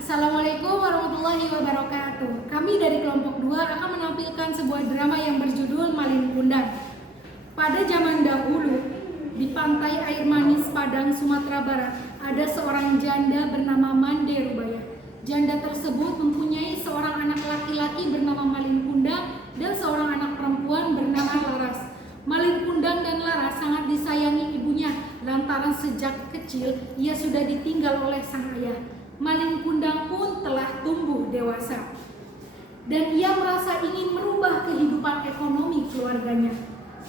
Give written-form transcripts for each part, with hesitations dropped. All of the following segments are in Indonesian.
Assalamualaikum warahmatullahi wabarakatuh. Kami dari kelompok 2 akan menampilkan sebuah drama yang berjudul Malin Kundang. Pada zaman dahulu, di pantai air manis Padang, Sumatera Barat, ada seorang janda bernama Mande Rubaya. Janda tersebut mempunyai seorang anak laki-laki bernama Malin Kundang dan seorang anak perempuan bernama Laras. Malin Kundang dan Laras sangat disayangi ibunya lantaran sejak kecil ia sudah ditinggal oleh sang ayah. Malin Kundang pun telah tumbuh dewasa dan ia merasa ingin merubah kehidupan ekonomi keluarganya.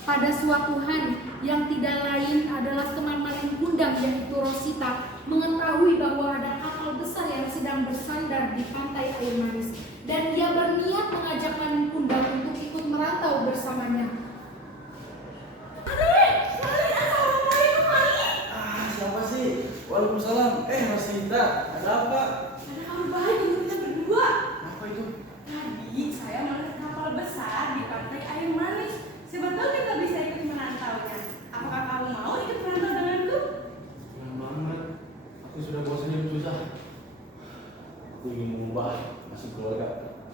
Pada suatu hari yang tidak lain adalah teman Malin Kundang yaitu Rosita mengetahui bahwa ada kapal besar yang sedang bersandar di pantai air manis dan ia berniat mengajak Malin Kundang untuk ikut merantau bersamanya. Siapa sih? Waalaikumsalam. Rosita, ada apa? Ada kabar baik untuk kita berdua. Apa itu? Tadi saya melihat kapal besar di pantai air manis. Siapa tahu kita bisa ikut merantaunya. Apakah kamu mau ikut merantau denganku? Senang banget. Aku sudah bosan hidup susah. Aku ingin mengubah nasib keluarga.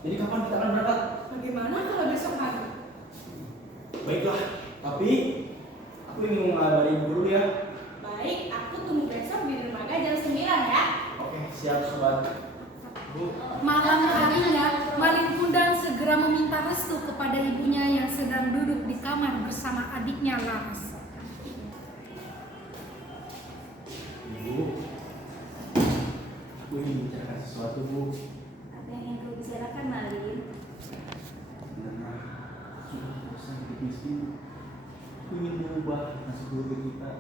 Jadi kapan kita akan berangkat? Bagaimana kalau besok hari? Baiklah, tapi aku ingin mengabari ibu dulu ya. Baik, aku tunggu besok di dermaga jam 9 ya. Oke, siap sobat. Bu, Malam harinya, Malin Kundang segera meminta restu kepada ibunya yang sedang duduk di kamar bersama adiknya Laras. Ibu, aku ingin bicarakan sesuatu, Bu. Apa yang ingin kau bicarakan, Malin? Karena sudah bosan hidup miskin. Aku ingin mengubah nasib keluarga kita.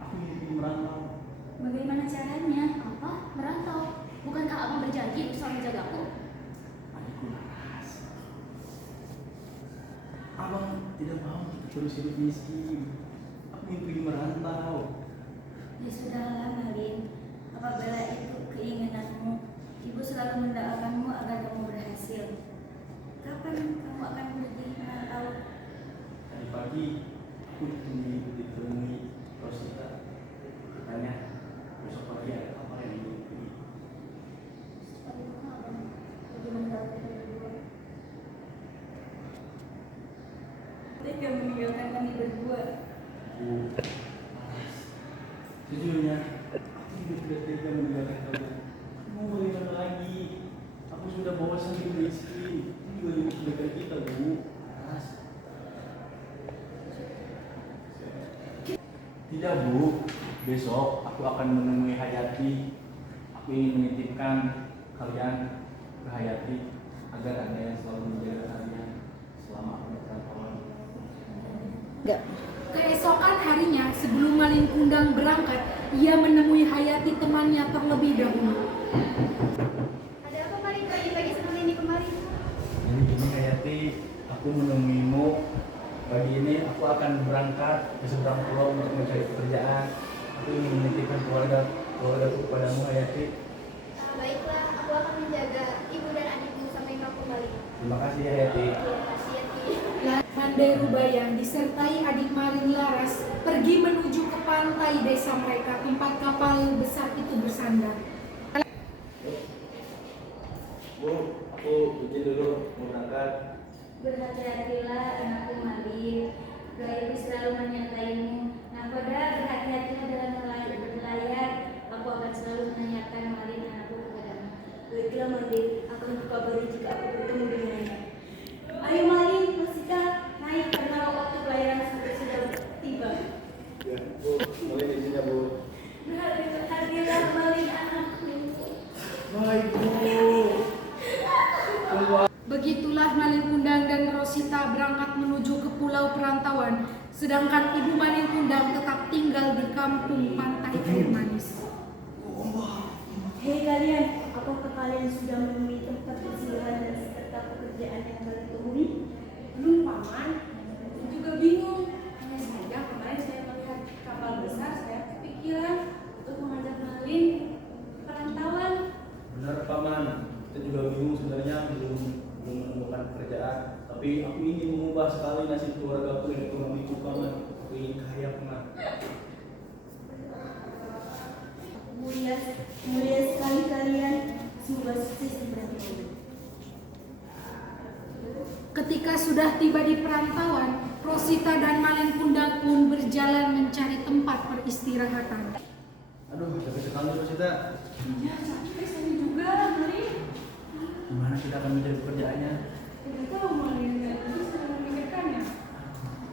Aku ingin merantau. Bagaimana caranya? Apa? Merantau? Bukankah abang berjanji bersama menjagaku? Adikku Laras, abang tidak mau kita terus hidup miskin. Aku ingin pergi merantau. Ya sudahlah, Malin. Apabila itu keinginanmu, ibu selalu mendoakanmu agar kamu berhasil. Kapan kamu akan pergi merantau? Tadi pagi aku ditemui Rosita. Katanya besok pagi ada kapal yang ingin pergi. Bagaimana abang? Bagaimana kalau kita berdua? Tega meninggalkan kami berdua. Bu, Laras, sejujurnya aku juga tidak tega meninggalkan kalian. Mau bagaimana lagi? Aku sudah bosan hidup miskin. Ini juga demi kebaikan kita, Bu. Laras. Tidak, Bu. Besok aku akan menemui Hayati. Aku ingin menitipkan kalian ke Hayati agar ada yang selalu menjaga kalian selama aku berperantauan. Keesokan harinya, sebelum Malin Kundang berangkat, ia menemui Hayati temannya terlebih dahulu. Ada apa, Malin? Pagi-pagi senang ini kemari. Jadi gini Hayati, aku menemuimu. Pagi ini aku akan berangkat ke seberang pulau untuk mencari pekerjaan. Aku ingin menitipkan keluargaku kepadamu Hayati. Baiklah, aku akan menjaga ibu dan adikmu sampai kau kembali. Terima kasih Hayati. Terima kasih, Yati. Mande Rubaya disertai adik Malin Laras pergi menuju ke pantai desa mereka tempat kapal besar itu bersandar. Bu, aku izin dulu mau berangkat. Berhati-hatilah anakku Malin. Doa ibu selalu menyertaimu. Nakoda, berhati-hatilah dalam berlayar. Aku akan selalu menanyakan Malin anakku kepadamu. Baiklah Malin, akan kukabari jika aku bertemu dengannya. Ayo Malin, Rosita, naik karena waktu pelayaran sudah tiba. Ya, Bu, boleh izin ya Bu. Berhati-hatilah Malin anakku. Baik Bu. Begitulah Malin Kundang dan Rosita berangkat menuju ke pulau perantauan, sedangkan ibu Malin Kundang tetap tinggal di kampung pantai air manis. Hei kalian, apakah kalian sudah menemui tempat persinggahan dan serta pekerjaan yang kalian temui? Belum paman, saya juga bingung. Hanya saja kemarin saya melihat kapal besar, saya kepikiran untuk mengajak Malin perantauan. Benar Paman, kita juga bingung sebenarnya belum menemukan pekerjaan. Tapi aku ingin mengubah sekali nasib keluarga aku dan ekonomiku Paman. Aku ingin kaya Paman. Mulia sekali kalian. Semoga Ketika sudah tiba di perantauan, Rosita dan Malin Kundang pun berjalan mencari tempat peristirahatan. Aduh, capek sekali Rosita. Iya, capek saya juga, Mari. Gimana kita akan mencari pekerjaannya? Tidak tahu, Mari. Nggak bisa memikirkannya.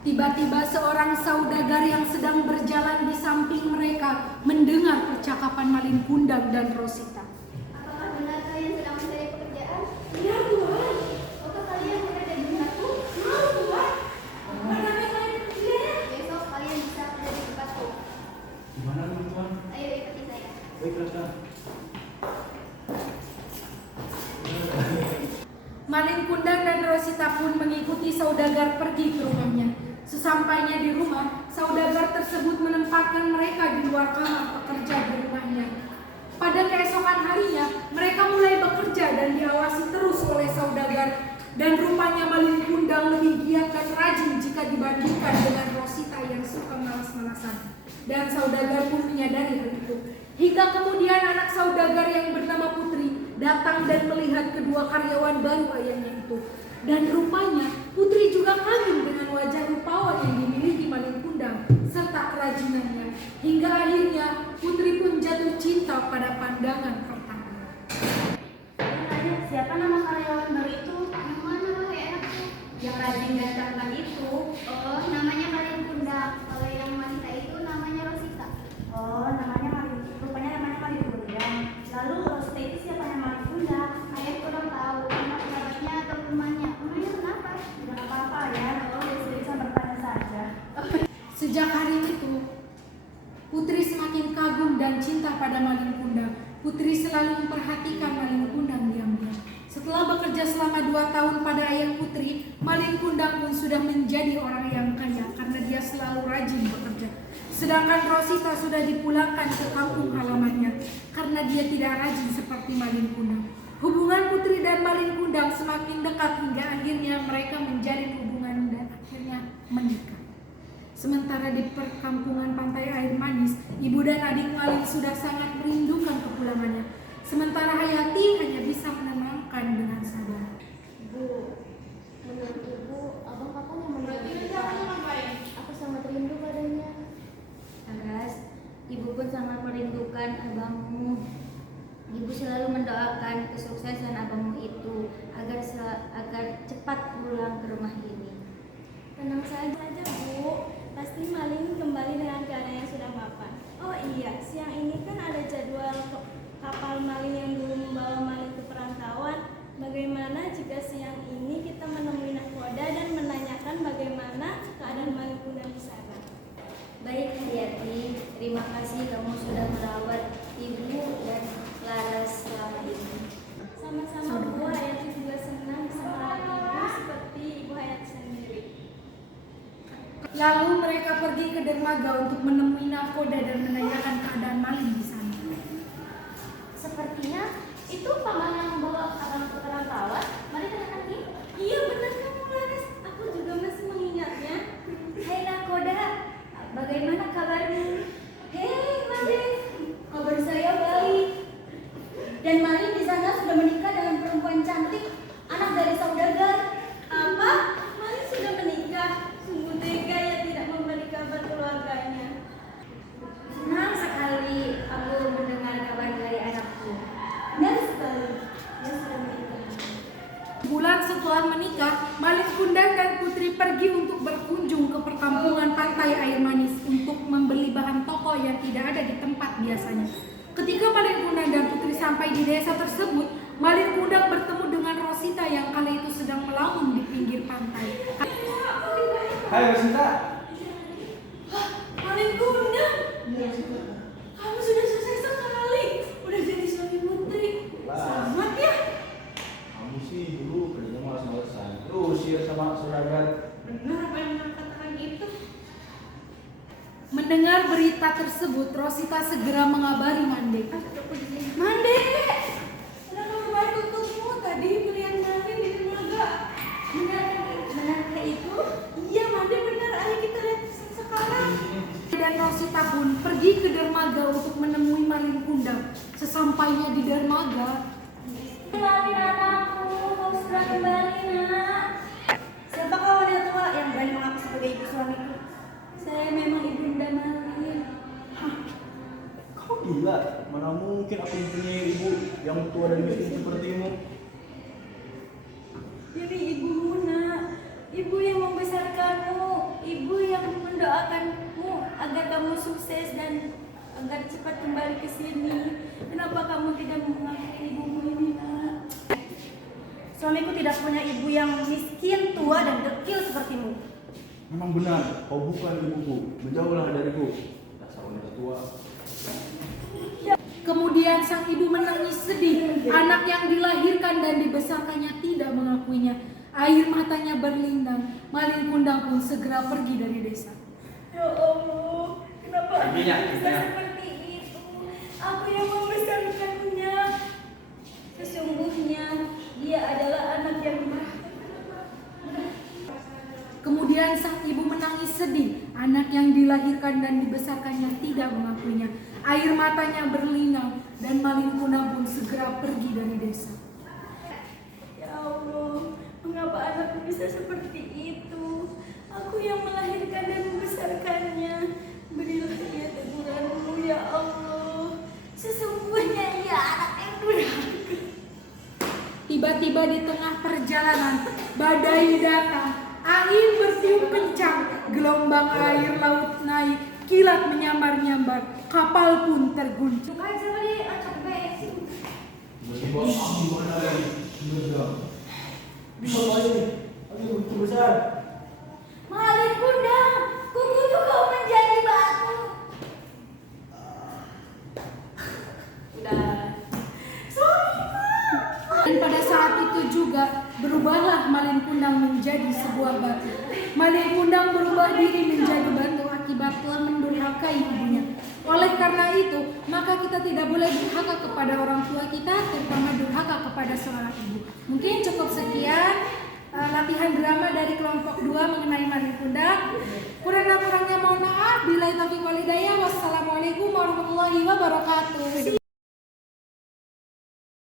Tiba-tiba seorang saudagar yang sedang berjalan di samping mereka mendengar percakapan Malin Kundang dan Rosita. Apakah benar kalian sedang mencari pekerjaan? Iya, Tuhan. Apakah kalian berada di tempatku? Mau, Tuhan. Mana kalian kerja? Besok kalian bisa kerja di tempatku. Gimana teman-teman? Ayo ikuti saya. Baiklah, Kak. Malin Kundang dan Rosita pun mengikuti saudagar pergi ke rumahnya. Sesampainya di rumah, saudagar tersebut menempatkan mereka di luar kamar pekerja di rumahnya. Pada keesokan harinya, mereka mulai bekerja dan diawasi terus oleh saudagar. Dan rupanya Malin Kundang lebih giat dan rajin jika dibandingkan dengan Rosita yang suka malas-malasan. Dan saudagar pun menyadari hal itu. Hingga kemudian anak saudagar yang bernama Putri datang dan melihat kedua karyawan baru ayahnya itu. Dan rupanya Putri juga kagum dengan wajah rupawan yang dimiliki Malin Kundang serta kerajinannya. Hingga akhirnya Putri pun jatuh cinta pada pandangan pertama. Siapa nama karyawan baru itu? Yang mana wahai anakku? Yang rajin dan tampan itu. Oh, namanya Malin Kundang. Kalau yang wanita itu namanya Rosita. Oh, rupanya namanya Malin Kundang. Lalu Rosita itu siapa yang Malin Kundang? Ayah kurang tahu nama pejabatnya atau rumahnya. Rumahnya kenapa? Tidak apa-apa ya, bisa bertanya saja. Sejak hari itu, Putri semakin kagum dan cinta pada Malin Kundang. Putri selalu memperhatikan Malin Kundang diam-diam. Setelah bekerja selama 2 tahun pada ayah Putri, Malin Kundang pun sudah menjadi orang yang kaya karena dia selalu rajin bekerja. Sedangkan Rosita sudah dipulangkan ke kampung halamannya karena dia tidak rajin seperti Malin Kundang. Hubungan Putri dan Malin Kundang semakin dekat hingga akhirnya mereka menjalin hubungan dan akhirnya menikah. Sementara di perkampungan Pantai Air Manis, ibu dan adik Malin sudah sangat merindukan kepulangannya. Sementara Hayati hanya bisa menenangkan dengan sabar. Bu, menurut ibu, abang kapan yang menikah? Aku sangat rindu padanya. Aras, ibu pun sangat merindukan abangmu. Ibu selalu mendoakan kesuksesan abangmu itu agar cepat pulang ke rumah ini. Tenang saja, Bu. Pasti Malin kembali dengan keadaan yang sudah mapan. Oh iya, siang ini kan ada jadwal kapal Malin yang dulu membawa Malin ke perantauan. Bagaimana jika siang ini kita menemui nahkoda dan menanyakan bagaimana keadaan Malin Kundang di sana? Baik Hayati, terima kasih kamu sudah merawat ibu dan Laras selama ini. Sama-sama Bu, Hayati juga senang bisa merawat ibu seperti Ibu Hayati sendiri. Lalu mereka pergi ke dermaga untuk menemui nahkoda dan menanyakan keadaan Malin di sana. Sepertinya itu paman yang membawa abang ke perantauan. Mari tanyakan ini. Iya benar kamu Laras, aku juga masih mengingatnya. Hai Nakoda, bagaimana kabarmu? Hei Malin, kabar saya baik. Dan Malin di sana sudah menikah dengan perempuan cantik, anak dari saudagar. Apa? Malin sudah menikah? Sungguh tega ya tidak memberi kabar keluarganya. Senang sekali aku mendengar kabar dari anakku. Benar sekali, dia sudah menikah. Bulan setelah menikah, Malin Kundang dan Putri pergi untuk berkunjung ke perkampungan Pantai Air Manis untuk membeli bahan pokok yang tidak ada di tempat biasanya. Ketika Malin Kundang dan Putri sampai di desa tersebut, Malin Kundang bertemu dengan Rosita yang kali itu sedang melamun di pinggir pantai. Hai Rosita. Malin Kundang, kamu sudah sukses sekali. Udah jadi suami Putri. Selamat ya. Kamu sih dulu kerjanya malas-malasan. Usir sama saudagar. Benar apa yang katakan itu? Mendengar berita tersebut, Rosita segera mengabari Mande. Mande, ada kabar baik untukmu. Tadi pilihan Malin di dermaga. Benarkah itu? Iya Mande benar. Ayo kita lihat sekarang. Dan Rosita pun pergi ke dermaga untuk menemui Malin Kundang. Sesampainya di dermaga, Malin anakku, kau sudah kembali nak. suamiku. Saya memang ibunda Malin. Kau gila, mana mungkin aku mempunyai ibu yang tua dan miskin sepertimu. Ini ibumu nak, ibu yang membesarkanmu, ibu yang mendoakanmu agar kamu sukses dan agar cepat kembali ke sini. Kenapa kamu tidak mengakui ibumu ini nak? Suamiku tidak punya ibu yang miskin, tua dan dekil sepertimu. Memang benar, kau bukan ibuku. Menjauhlah dariku. Dasar wanita tua. Kemudian sang ibu menangis sedih. Anak yang dilahirkan dan dibesarkannya tidak mengakuinya. Air matanya berlindang. Malin Kundang pun segera pergi dari desa. Ya Allah, kenapa Ibunya, bisa ibunya. seperti itu? Aku yang membesarkannya. Sesungguhnya dia adalah anak yang Kemudian sang ibu menangis sedih. Anak yang dilahirkan dan dibesarkannya tidak mengakuinya. Air matanya berlinang dan Malin Kundang pun segera pergi dari desa. Ya Allah, mengapa anakku bisa seperti itu? Aku yang melahirkan dan membesarkannya. Berilah ia teguranmu ya Allah. Sesungguhnya ia anak yang durhaka. Tiba-tiba di tengah perjalanan, badai datang. Angin bertiup kencang, gelombang air laut naik, kilat menyambar-nyambar, kapal pun terguncang. Besar. Malin Kundang, kukutuk kau menjadi batu. Udah. Dan pada saat itu juga berubahlah Malin Kundang menjadi sebuah batu. Malin Kundang berubah diri menjadi batu akibat telah mendurhakai ibunya. Oleh karena itu, maka kita tidak boleh durhaka kepada orang tua kita, terutama durhaka kepada seorang ibu. Mungkin cukup sekian latihan drama dari kelompok 2 mengenai Malin Kundang. Kurang-kurangnya mohon maaf. Billahi taufiq wal hidayah. Wassalamualaikum warahmatullahi wabarakatuh.